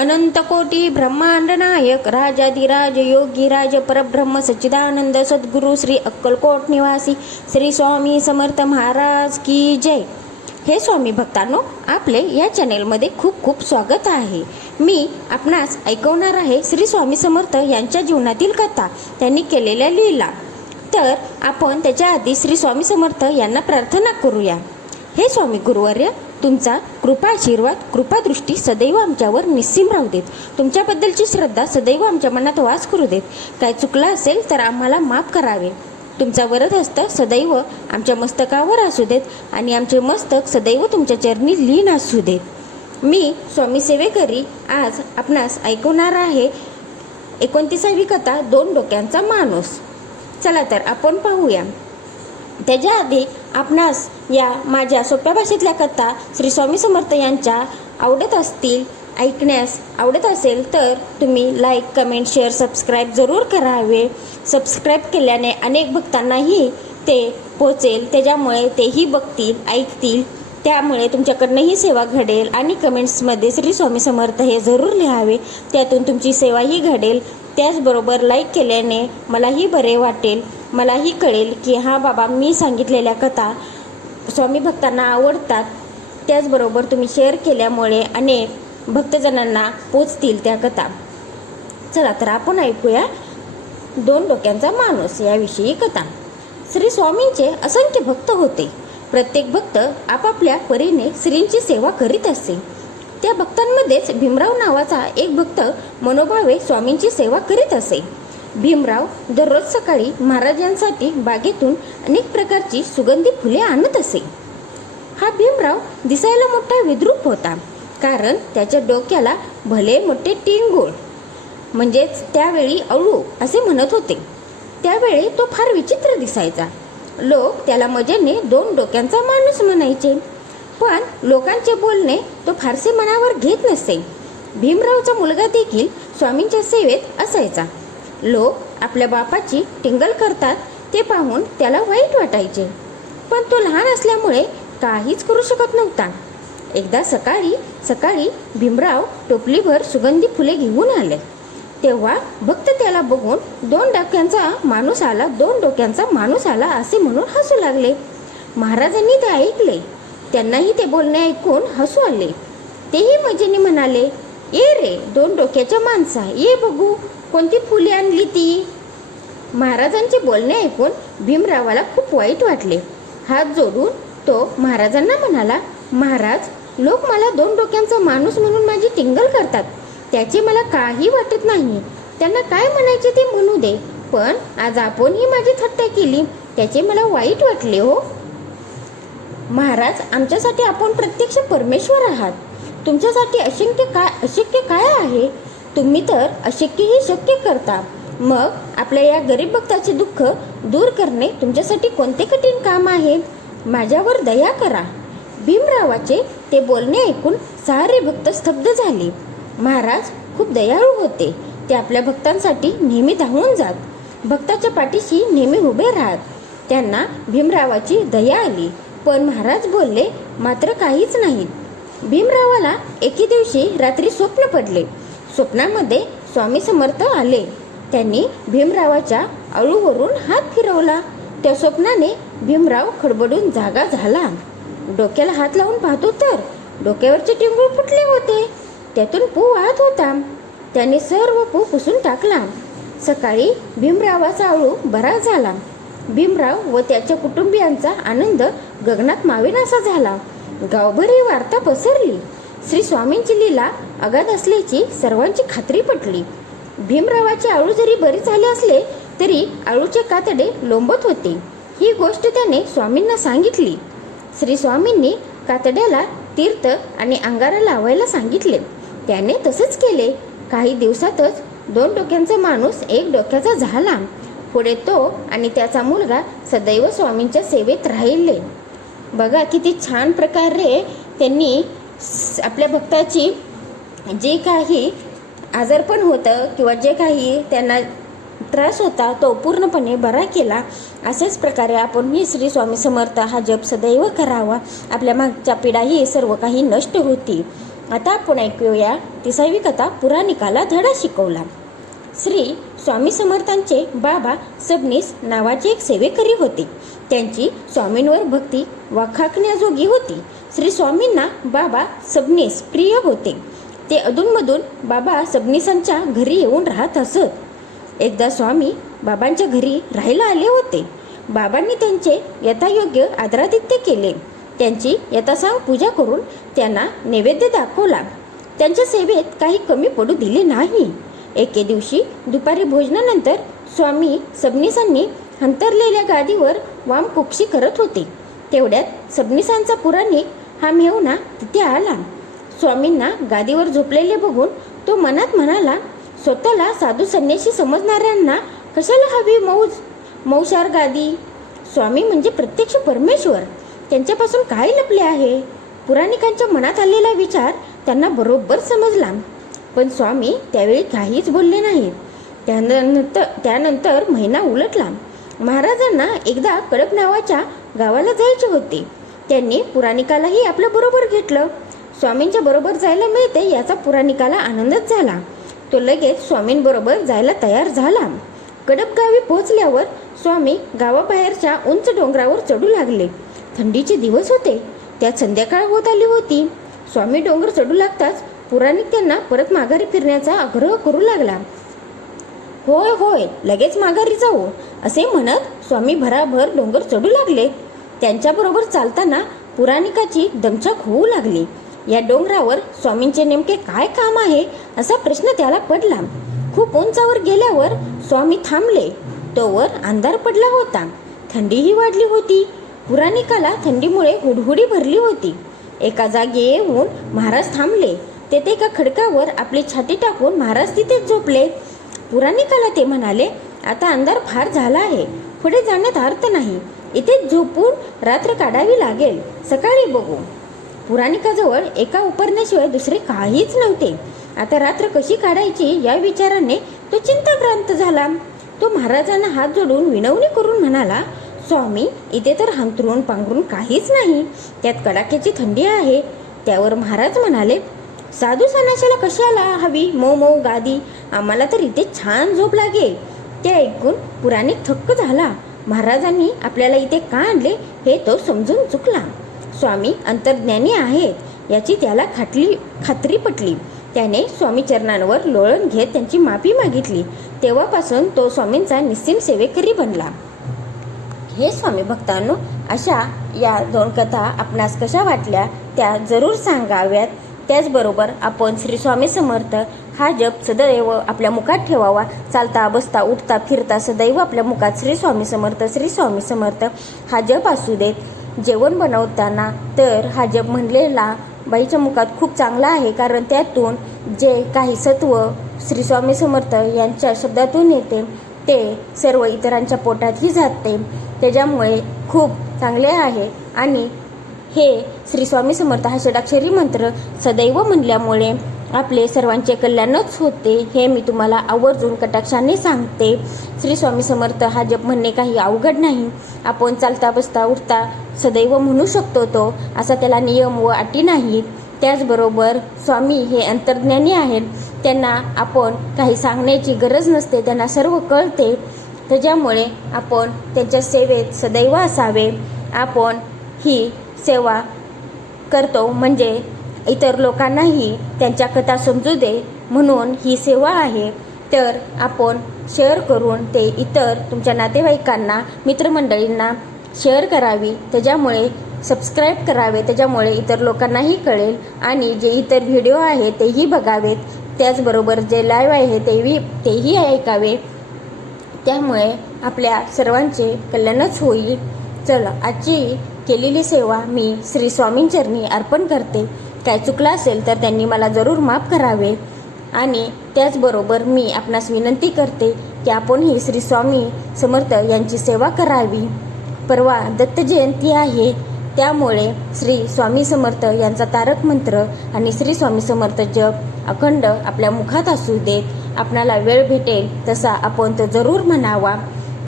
अनंतकोटी ब्रह्मांड नायक राजाधिराज योगीराज परब्रह्म सच्चिदानंद सद्गुरु श्री अक्कलकोट निवासी श्री स्वामी समर्थ महाराज की जय। हे स्वामी भक्तांनो, आपले या चॅनेलमध्ये खूप खूप स्वागत आहे। मी आपणास ऐकवणार आहे श्री स्वामी समर्थ यांच्या जीवनातील कथा, त्यांनी केलेल्या लीला। तर आपण त्याच्या आधी श्री स्वामी समर्थ यांना प्रार्थना करूया। हे स्वामी गुरुवर्य, तुमचा कृपा आशीर्वाद कृपादृष्टी सदैव आमच्यावर निस्सीम राहू देत। तुमच्याबद्दलची श्रद्धा सदैव आमच्या मनात वास करू देत। काय चुकलं असेल तर आम्हाला माफ करावे। तुमचा वरद हस्त सदैव आमच्या मस्तकावर असू देत आणि आमचे मस्तक सदैव तुमच्या चरणी लीन असू देत। मी स्वामी सेवेकरी आज आपणास ऐकवणार आहे 29वी कथा, दोन डोक्यांचा माणूस। चला तर आपण पाहूया। त्याच्या आधी आपणास या माझ्या सोप्या भाषेतल्या कथा श्री स्वामी समर्थ यांच्या आवडत असतील, ऐकण्यास आवडत असेल तर तुम्ही लाईक, कमेंट, शेअर, सबस्क्राईब जरूर करावे। सबस्क्राईब केल्याने अनेक भक्तांनाही ते पोचेल, त्याच्यामुळे तेही बघतील, ऐकतील, त्यामुळे तुमच्याकडनंही सेवा घडेल। आणि कमेंट्समध्ये श्री स्वामी समर्थ हे जरूर लिहावे, त्यातून तुमची सेवाही घडेल। त्याचबरोबर लाईक केल्याने मलाही बरे वाटेल, मलाही कळेल की हां बाबा, मी सांगितलेल्या कथा स्वामी भक्तांना आवडतात। त्याचबरोबर तुम्ही शेअर केल्यामुळे अनेक भक्तजनांना पोचतील त्या कथा। चला तर आपण ऐकूया दोन डोक्यांचा माणूस याविषयी कथा। श्री स्वामींचे असंख्य भक्त होते। प्रत्येक भक्त आपापल्या परीने श्रींची सेवा करीत असे। त्या भक्तांमध्येच भीमराव नावाचा एक भक्त मनोभावे स्वामींची सेवा करीत असे। भीमराव दररोज सकाळी महाराजांसाठी बागेतून अनेक प्रकारची सुगंधी फुले आणत असे। हा भीमराव दिसायला मोठा विद्रूप होता, कारण त्याच्या डोक्याला भले मोठे टिंगूळ, म्हणजेच त्यावेळी अळू असे म्हणत होते। त्यावेळी तो फार विचित्र दिसायचा। लोक त्याला मजेने दोन डोक्यांचा माणूस म्हणायचे, पण लोकांचे बोलणे तो फारसे मनावर घेत नसे। भीमरावचा मुलगा देखील स्वामींच्या सेवेत असायचा। लोक आपल्या बापाची टिंगल करतात ते पाहून त्याला वाईट वाटायचे, पण तो लहान असल्यामुळे काहीच करू शकत नव्हता। एकदा सकाळी भीमराव टोपलीभर सुगंधी फुले घेऊन आले, तेव्हा भक्त त्याला बघून दोन डोक्यांचा माणूस आला असे म्हणून हसू लागले। महाराजांनी ते ऐकले, त्यांनाही ते बोलणे ऐकून हसू आले। तेही मजेने म्हणाले, ये रे दोन डोक्याच्या माणसा, ये बघू कोणती फुले आणली ती। महाराजांचे बोलणे ऐकून भीमरावाला खूप वाईट वाटले। हात जोडून तो महाराजांना म्हणाला, महाराज, लोक मला दोन डोक्यांचा माणूस म्हणून माझी टिंगल करतात, त्याचे मला काही वाटत नाही। त्यांना काय म्हणायचे ते म्हणू दे, पण आज आपण ही माझी थट्टा केली, त्याचे मला वाईट वाटले हो। महाराज, आमच्यासाठी आपण प्रत्यक्ष परमेश्वर आहात। तुमच्यासाठी अशक्य काय आहे? तुम्ही तर अशक्यही शक्य करता। मग आपल्या या गरीब भक्ताचे दुःख दूर करणे तुमच्यासाठी कोणते कठीण काम आहे? माझ्यावर दया करा। भीमरावाचे ते बोलणे ऐकून सारे भक्त स्तब्ध झाले। महाराज खूप दयाळू होते। ते आपल्या भक्तांसाठी नेहमी धावून जात, भक्ताच्या पाठीशी नेहमी उभे राहत। त्यांना भीमरावाची दया आली, पण महाराज बोलले मात्र काहीच नाही। भीमरावाला एके दिवशी रात्री स्वप्न पडले। स्वप्नामध्ये स्वामी समर्थ आले। त्यांनी भीमरावाच्या अळूवरून हात फिरवला। त्या स्वप्नाने भीमराव खडबडून जागा झाला। डोक्याला हात लावून पाहतो तर डोक्यावरचे टिंगूळ फुटले होते, त्यातून पू वाहत होता। त्याने सर्व पू पुसून टाकला। सकाळी भीमरावाचा अळू बरा झाला। भीमराव व त्याच्या कुटुंबियांचा आनंद गगनात मावेनासा झाला। गावभर ही वार्ता पसरली। श्री स्वामींची लीला अगाध असल्याची सर्वांची खात्री पटली। भीमरावाचे अळू जरी बरे झाले असले तरी अळूचे कातडे लोंबत होते। ही गोष्ट त्याने स्वामींना सांगितली। श्री स्वामींनी कातड्याला तीर्थ आणि अंगारा लावायला सांगितले। त्याने तसेच केले। काही दिवसातच दोन डोक्यांचा माणूस एक डोक्याचा झाला। पुढे तो आणि त्याचा मुलगा सदैव स्वामींच्या सेवेत राहिले। बघा किती छान प्रकारे त्यांनी आपल्या भक्ताची जे काही आजारपण होतं किंवा जे काही त्यांना त्रास होता तो पूर्णपणे बरा केला। अशाच प्रकारे आपण ही श्री स्वामी समर्थ हा जप सदैव करावा। आपल्या मागच्या पिढाही सर्व काही नष्ट होती। आता आपण ऐकूया 30वी कथा पुराणिकाला धडा शिकवला. श्री स्वामी समर्थांचे बाबा सबनीस नावाचे एक सेवेकरी होते. त्यांची स्वामींवर भक्ती वाखाणण्याजोगी होती. श्री स्वामींना बाबा सबनीस प्रिय होते. ते अधूनमधून बाबा सबनीसांच्या घरी येऊन राहत असत. एकदा स्वामी बाबांच्या घरी राहायला आले होते. बाबांनी त्यांचे यथायोग्य आदरातिथ्य केले. त्यांची यथासांग पूजा करून त्यांना नैवेद्य दाखवला. त्यांच्या सेवेत काही कमी पडू दिले नाही. एके दिवशी दुपारी भोजनानंतर स्वामी सबनीसांनी अंतरलेल्या गादीवर वामकुक्षी करत होते. तेवढ्यात सबनीसांचा पुराणिक हा मेहुणा तिथे आला. स्वामींना गादीवर झोपलेले बघून तो मनात म्हणाला, स्वतःला साधू संन्यासी समजणाऱ्यांना कशाला हवी मौशार गादी? स्वामी म्हणजे प्रत्यक्ष परमेश्वर. त्यांच्यापासून काय लपले आहे? पुराणिकांच्या मनात आलेला विचार त्यांना बरोबर समजला. पण स्वामी त्यावेळी काहीच बोलले नाहीत. त्यानंतर महिना उलटला. महाराजांना एकदा कडप नावाच्या गावाला जायचे होते. त्यांनी पुराणिकालाही आपल्या बरोबर घेतलं. स्वामींच्या बरोबर जायला मिळते याचा पुराणिकाला आनंदच झाला. तो लगेच स्वामींबरोबर जायला तयार झाला. कडप गावी पोहोचल्यावर स्वामी गावाबाहेरच्या उंच डोंगरावर चढू लागले. थंडीचे दिवस होते. त्यात संध्याकाळ होत आली होती. स्वामी डोंगर चढू लागताच पुराणिक त्यांना परत माघारी फिरण्याचा आग्रह करू लागला. होय होय, लगेच माघारी जाऊ असे म्हणत स्वामी भराभर डोंगर चढू लागले. त्यांच्याबरोबर चालताना पुराणिकाची दमछाक होऊ लागली. या डोंगरावर स्वामींचे नेमके काय काम आहे असा प्रश्न त्याला पडला. खूप उंचावर गेल्यावर स्वामी थांबले. तोवर अंधार पडला होता. थंडीही वाढली होती. पुराणिकाला थंडीमुळे हुडहुडी भरली होती. एका जागी येऊन महाराज थांबले. तेथे एका खडकावर आपली छाती टाकून महाराज तिथेच झोपले. पुराणिकाला ते म्हणाले, आता अंधार फार झाला आहे. पुढे जाण्यात अर्थ नाही. इथेच झोपून रात्र काढावी लागेल. सकाळी बघू. पुराणिकाजवळ एका उपरण्याशिवाय दुसरे काहीच नव्हते. आता रात्र कशी काढायची या विचाराने तो चिंताक्रांत झाला. तो महाराजांना हात जोडून विनवणी करून म्हणाला, स्वामी, इथे तर हांतरून पांघरून काहीच नाही. त्यात कडाक्याची थंडी आहे. त्यावर महाराज म्हणाले, साधू संन्याशाला कशाला हवी मऊ गादी? आम्हाला तर इथे छान झोप लागेल. ते ऐकून पुराणिक थक्क झाला. महाराजांनी आपल्याला इथे का आणले हे तो समजून चुकला. स्वामी अंतर्ज्ञानी आहेत याची त्याला खात्री पटली. त्याने स्वामी चरणांवर लोळण घेत त्यांची माफी मागितली. तेव्हापासून तो स्वामींचा निस्सीम सेवेकरी बनला. हे स्वामी भक्तांनो, अशा या 2 कथा आपणास कशा वाटल्या त्या जरूर सांगाव्यात. त्याचबरोबर आपण श्री स्वामी समर्थ हा जप सदैव आपल्या मुखात ठेवावा. चालता बसता उठता फिरता सदैव आपल्या मुखात श्री स्वामी समर्थ हा जप असू देत. जेवण बनवताना तर हा जप म्हणलेला बाईच्या मुखात खूप चांगला आहे, कारण त्यातून जे काही सत्व श्री स्वामी समर्थ यांच्या शब्दातून येते ते सर्व इतरांच्या पोटातही जाते. त्याच्यामुळे खूप चांगले आहे. आणि हे श्री स्वामी समर्थ हा षडाक्षरी मंत्र सदैव म्हणल्यामुळे आपले सर्वांचे कल्याणच होते हे मी तुम्हाला आवर्जून कटाक्षाने सांगते. श्री स्वामी समर्थ हा जप म्हणणे काही अवघड नाही. आपण चालता बसता उठता सदैव म्हणू शकतो तो, असा त्याला नियम व अटी नाहीत. त्याचबरोबर स्वामी हे अंतर्ज्ञानी आहेत. त्यांना आपण काही सांगण्याची गरज नसते. त्यांना सर्व कळते. त्याच्यामुळे आपण त्यांच्या सेवेत सदैव असावे. आपण ही सेवा करतो म्हणजे इतर लोकांनाही त्यांच्या कथा समजू दे म्हणून ही सेवा आहे. तर आपण शेअर करून ते इतर तुमच्या नातेवाईकांना मित्रमंडळींना शेअर करावी. त्याच्यामुळे सबस्क्राईब करावे. त्याच्यामुळे इतर लोकांनाही कळेल. आणि जे इतर व्हिडिओ आहे तेही बघावेत. त्याचबरोबर जे लाईव्ह आहे तेही ऐकावे. त्यामुळे आपल्या सर्वांचे कल्याणच होईल. चला, आजची केलेली सेवा मी श्री स्वामींचरणी अर्पण करते. काय चुकलं असेल तर त्यांनी मला जरूर माफ करावे. आणि त्याचबरोबर मी आपणास विनंती करते की आपणही श्री स्वामी समर्थ यांची सेवा करावी. परवा दत्त जयंती आहे. त्यामुळे श्री स्वामी समर्थ यांचा तारक मंत्र आणि श्री स्वामी समर्थ जप अखंड आपल्या मुखात असू देत. आपणाला वेळ भेटेल तसा आपण तो जरूर म्हणावा.